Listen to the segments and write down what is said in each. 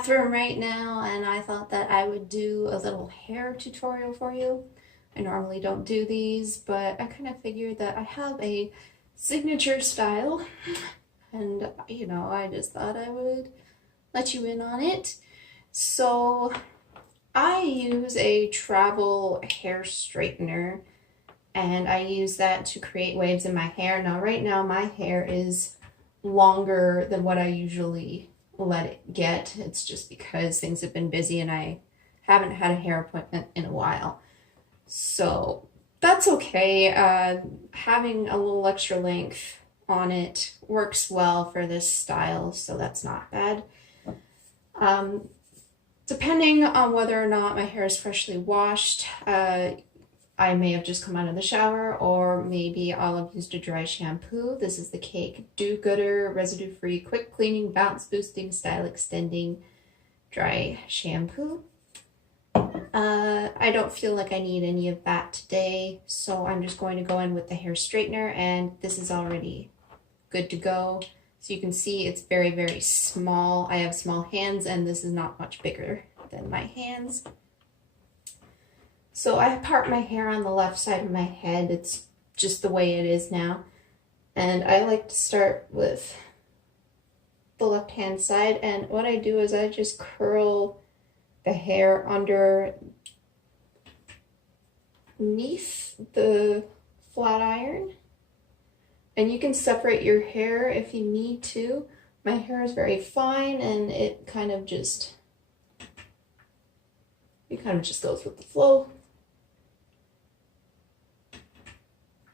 bathroom right now, and I thought that I would do a little hair tutorial for you. I normally don't do these, but I kind of figured that I have a signature style, and you know, I just thought I would let you in on it. So I use a travel hair straightener, and I use that to create waves in my hair. Now right now my hair is longer than what I usually let it get. It's just because things have been busy and I haven't had a hair appointment in a while. So that's okay. Having a little extra length on it works well for this style, so that's not bad. Depending on whether or not my hair is freshly washed, I may have just come out of the shower, or maybe I'll have used a dry shampoo. This is the Cake Do-Gooder Residue-Free Quick Cleaning Bounce Boosting Style Extending Dry Shampoo. I don't feel like I need any of that today, so I'm just going to go in with the hair straightener, and this is already good to go. So you can see it's very, very small. I have small hands, and this is not much bigger than my hands. So I part my hair on the left side of my head. It's just the way it is now. And I like to start with the left-hand side, and what I do is I just curl the hair underneath the flat iron. And you can separate your hair if you need to. My hair is very fine, and it kind of just goes with the flow.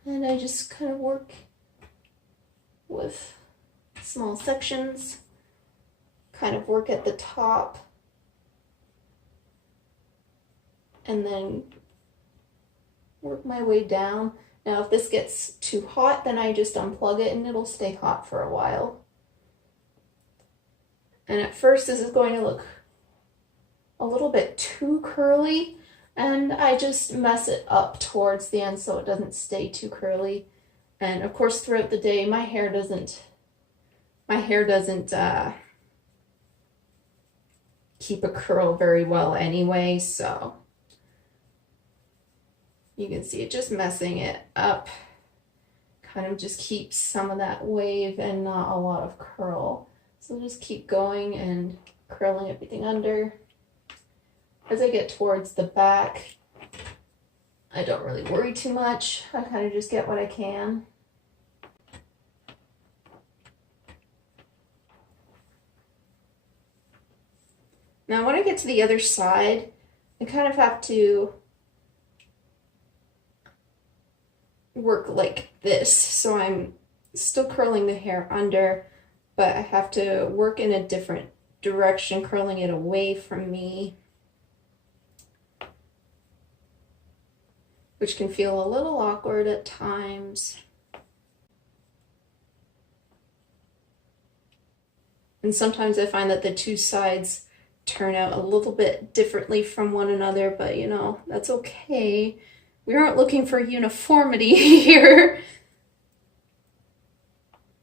And I just kind of work with small sections, kind of work at the top, and then work my way down. Now if this gets too hot, then I just unplug it and it'll stay hot for a while. And at first this is going to look a little bit too curly, and I just mess it up towards the end so it doesn't stay too curly. And of course throughout the day my hair doesn't keep a curl very well anyway, so you can see it just messing it up kind of just keeps some of that wave and not a lot of curl. So just keep going and curling everything under. As I get towards the back, I don't really worry too much. I kind of just get what I can. Now when I get to the other side, I kind of have to work like this. So I'm still curling the hair under, but I have to work in a different direction, curling it away from me, which can feel a little awkward at times. And sometimes I find that the two sides turn out a little bit differently from one another, but you know, that's okay. We aren't looking for uniformity here.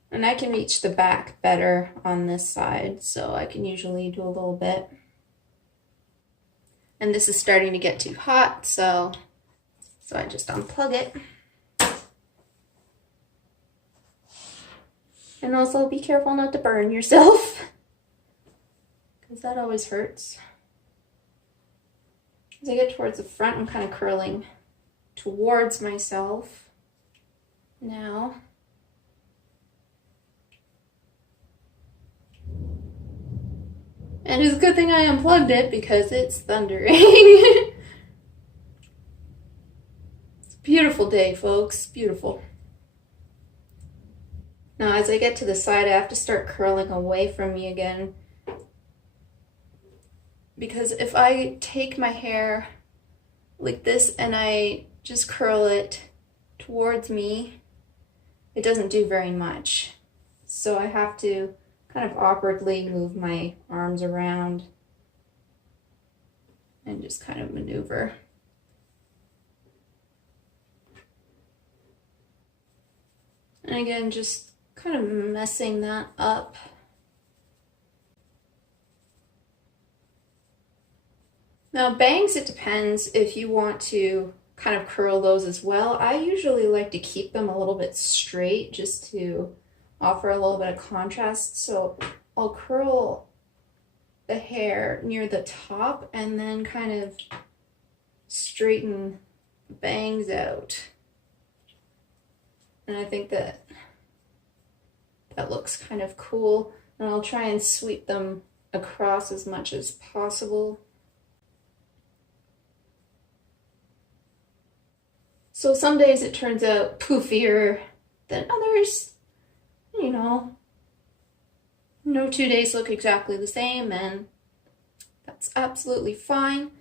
And I can reach the back better on this side, so I can usually do a little bit. And this is starting to get too hot, so I just unplug it. And also be careful not to burn yourself, because that always hurts. As I get towards the front, I'm kind of curling towards myself now. And it's a good thing I unplugged it because it's thundering. It's a beautiful day, folks. Beautiful. Now as I get to the side, I have to start curling away from me again, because if I take my hair like this and I just curl it towards me, it doesn't do very much. So I have to kind of awkwardly move my arms around and just kind of maneuver. And again, just kind of messing that up. Now bangs, it depends if you want to kind of curl those as well. I usually like to keep them a little bit straight just to offer a little bit of contrast. So I'll curl the hair near the top and then kind of straighten bangs out. And I think that looks kind of cool. And I'll try and sweep them across as much as possible. So some days it turns out poofier than others. You know, no 2 days look exactly the same, and that's absolutely fine.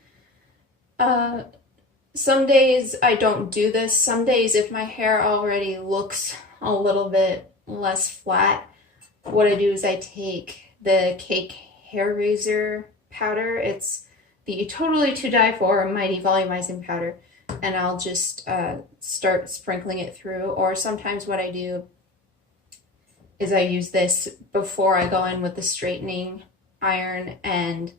Some days I don't do this. Some days if my hair already looks a little bit less flat, what I do is I take the Cake hair razor powder. It's the Totally to Die For Mighty Volumizing powder, and I'll just start sprinkling it through. Or sometimes what I do is I use this before I go in with the straightening iron, and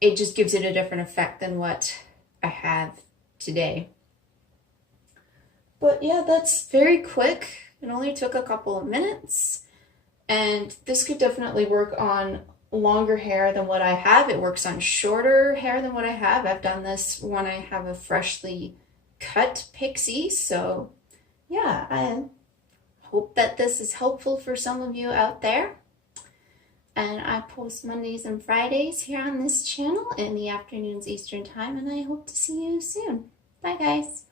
it just gives it a different effect than what I have today. But yeah, that's very quick. It only took a couple of minutes, and this could definitely work on longer hair than what I have. It works on shorter hair than what I have. I've done this when I have a freshly cut pixie. So yeah, I hope that this is helpful for some of you out there. And I post Mondays and Fridays here on this channel in the afternoons Eastern time, and I hope to see you soon. Bye guys.